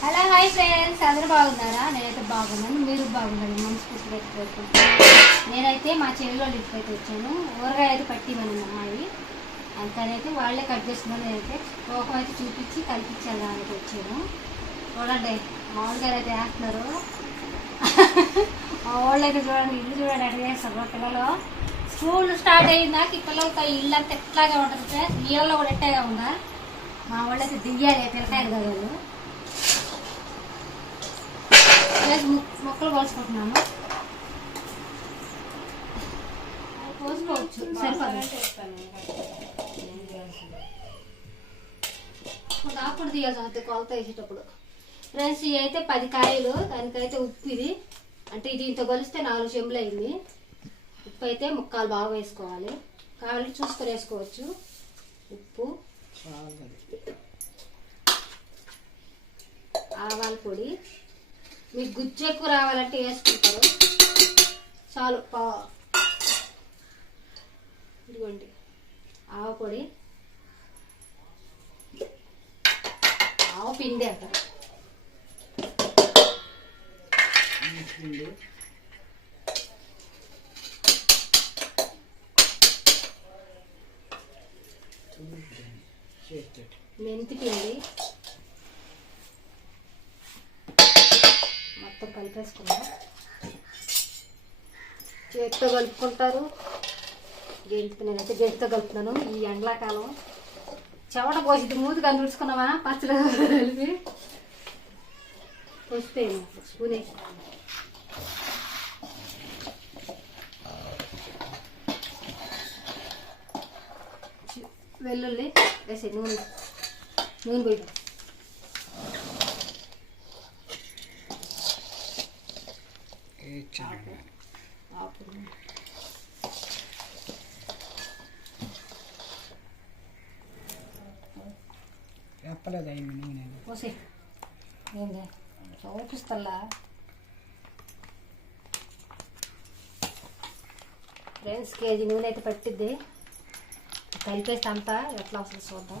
Hello hi friends అందరూ బాగున్నారా? నేనైతే బాగున్నాను. మీరు బాగున్నారు? మనసు అయితే నేనైతే మా చెవిలో లిఫ్ట్ అయితే వచ్చాను. ఊరగాయ అయితే పట్టిమని అమ్మాయి. అంతనైతే వాళ్ళే కట్ చేసుకుని నేనైతే కోపం అయితే చూపించి కల్పించాలి దానికి వచ్చాను. చూడండి మామూలుగా అయితే వేస్తున్నారు. మా వాళ్ళు అయితే చూడండి ఇల్లు చూడండి ఎట్లా చేస్తారు పిల్లలు. స్కూల్ స్టార్ట్ అయిందాక ఈ పిల్లలతో ఇల్లు అంతా ఎట్లాగే ఉంటుంది సార్ ఇళ్ళలో కూడా ఎట్టాగా ఉందా? మా వాళ్ళకి దియ్యాలి పిల్లకాయలు కదా మొక్కలు కోసుకుంటున్నాను కోసుకోవచ్చు సరిపోదు. కాకుండా తీయాల్సి వస్తుంది కొలత వేసేటప్పుడు. ఫ్రెండ్స్ ఇవి అయితే పది కాయలు దానికైతే ఉప్పు ఇది. అంటే ఇది ఇంత కొలిస్తే నాలుగు చెంబులు అయింది. ఉప్పు అయితే ముక్కాలు బాగా వేసుకోవాలి. కావాలంటే చూసుకొని వేసుకోవచ్చు. ఉప్పు. ఆవాల పొడి. మీకు గుజ్జు ఎక్కువ రావాలంటే వేసుకుంటారు. చాలు పా. ఇదిగోండి ఆవ పొడి. ఆవ పిండి అంటారు. మెంతి పిండి మొత్తం కలిపేసుకుందాం. చేతితో కలుపుకుంటారు. గెంతు నేనైతే గెంతుతో కలుపుతున్నాను. ఈ ఎండాకాలం చెమట పోసి మూతి కానీ పచ్చడి కలిపి. వస్తే స్పూన్. వెల్లుల్లి వేసే నూనె. నూనె పోయి చెప్పలేదు అయింది నూనె? పోసి. ఏంది? చూపిస్తల్లా? ఫ్రెండ్స్ కేజీ నూనె అయితే పట్టిద్ది. కలిపేస్తే అంతా ఎట్లా వస్తుంది చూద్దాం.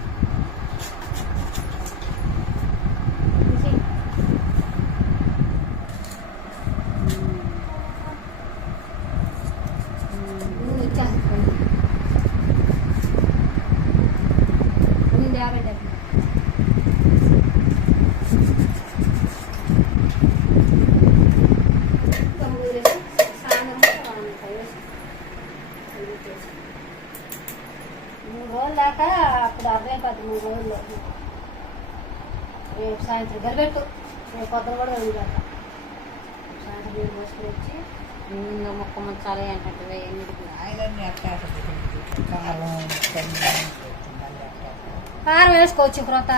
సాయంత్రం గరిపెట్టు రేపు పొద్దున కూడా వెళ్ళాక సాయంత్రం నీళ్ళు పోసుకొని వచ్చి ఇంకా మొక్క ముంచాలి అంటే కారం వేసుకోవచ్చు క్రొత్త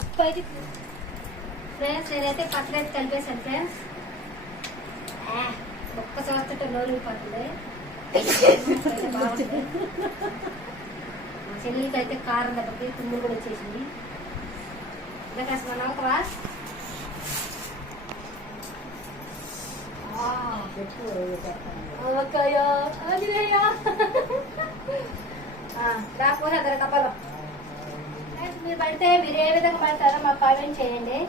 ఉప్పు అయితే ఫ్రెండ్స్ నేనైతే పక్కన అయితే కలిపేశాను ఫ్రెండ్స్. ఒక్క బాగుంది. మా చెల్లికి అయితే కారం దెబ్బకి తుమ్ములు కూడా వచ్చేసింది. ఇంకా కాస్త మన నవ్వుతావా ఆవకాయ ఆంజనేయ రాకపోతే అదర కప్పలం మీరు పడితే మీరు ఏ విధంగా పడతారో మాకు కామెంట్ చేయండి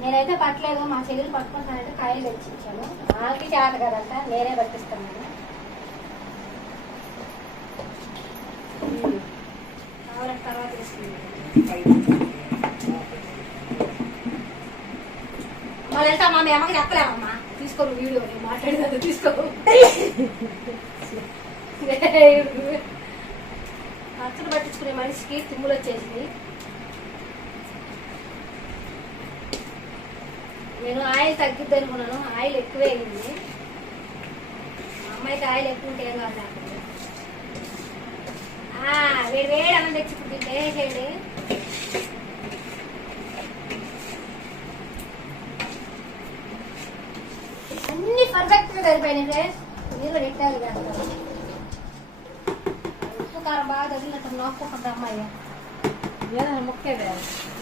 నేనైతే పట్టలేదు మా చెల్లెలు పట్టుకుంటానంటే కాయలు తెచ్చిచ్చాను వాళ్ళకి చేత కదంట నేనే పట్టిస్తాను కావాలంటే తర్వాత తీసుకుంటాను మళ్ళీ వెళ్తా మా మీ అమ్మకి చెప్పలేమమ్మా. తీసుకో వీడియో నేను మాట్లాడేది తీసుకో. పచ్చడి పట్టించుకునే మనిషికి తిమ్ములు వచ్చేసింది. నేను ఆయిల్ తగ్గిద్ది అనుకున్నాను ఆయిల్ ఎక్కువే అయింది. మా అమ్మాయికి ఆయిల్ ఎక్కువ ఉంటే ఏం కాదు ఆ వేడి వేడి అన్నం తెచ్చి ఇప్పుడు సరిపోయినాయి ఫ్రెండ్స్ కూడా ఉప్పు కారం వదిలినట్టు నోక్కోకుండా అమ్మాయి ఏదో మొక్కే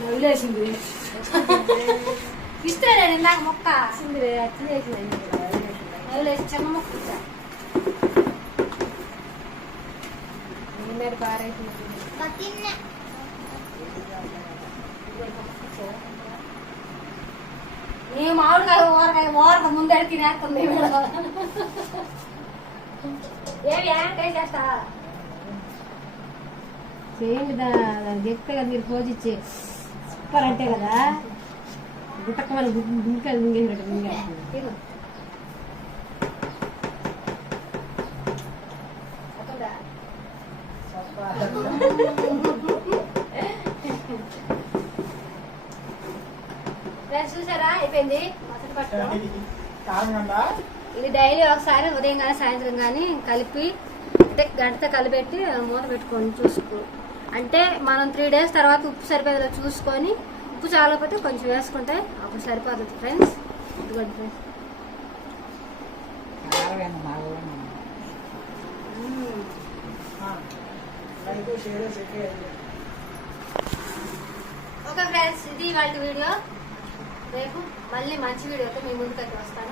వదిలేసింది. ఇస్తే నేను ఇందాక మొక్క? సిందిరే చేసింది. వదిలేసి చిన్న మొక్క ఇచ్చా. నీ మామిడికాయ ఊరకాయ ఊరక ముందడి తినేస్తుంది ఏమి ఏంటే చేస్తా చేయండి చెప్తే కదా మీరు పోజ్ ఇచ్చి సూపర్ అంటే కదా గుట్టకమని గుంకెలు మింగేసినట్టు మింగేస్తుంది తిను అవుతుందా? ఫ్రెండ్స్ చూసారా అయిపోయింది మసలు పట్టడం ఇది డైలీ ఒకసారి ఉదయం కానీ సాయంత్రం కానీ కలిపి అంటే గంటతో కలిపెట్టి మూత పెట్టుకొని చూసుకో. అంటే మనం త్రీ డేస్ తర్వాత ఉప్పు సరిపోయేలా చూసుకొని ఉప్పు చాలకపోతే కొంచెం వేసుకుంటే అప్పుడు సరిపోతుంది ఫ్రెండ్స్ ఇదిగోండి ఫ్రెండ్స్. ఓకే ఫ్రెండ్స్ ఇది వాళ్ళ వీడియో. రేపు మళ్ళీ మంచి వీడియోతో మీ ముందుకైతే వస్తాను.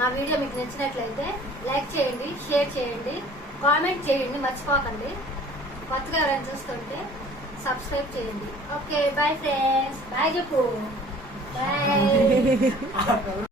మా వీడియో మీకు నచ్చినట్లయితే లైక్ చేయండి షేర్ చేయండి కామెంట్ చేయండి మర్చిపోకండి. కొత్తగా ఎవరైనా చూస్తుంటే సబ్స్క్రైబ్ చేయండి. Okay bye friends. బాయ్ చెప్పు. బాయ్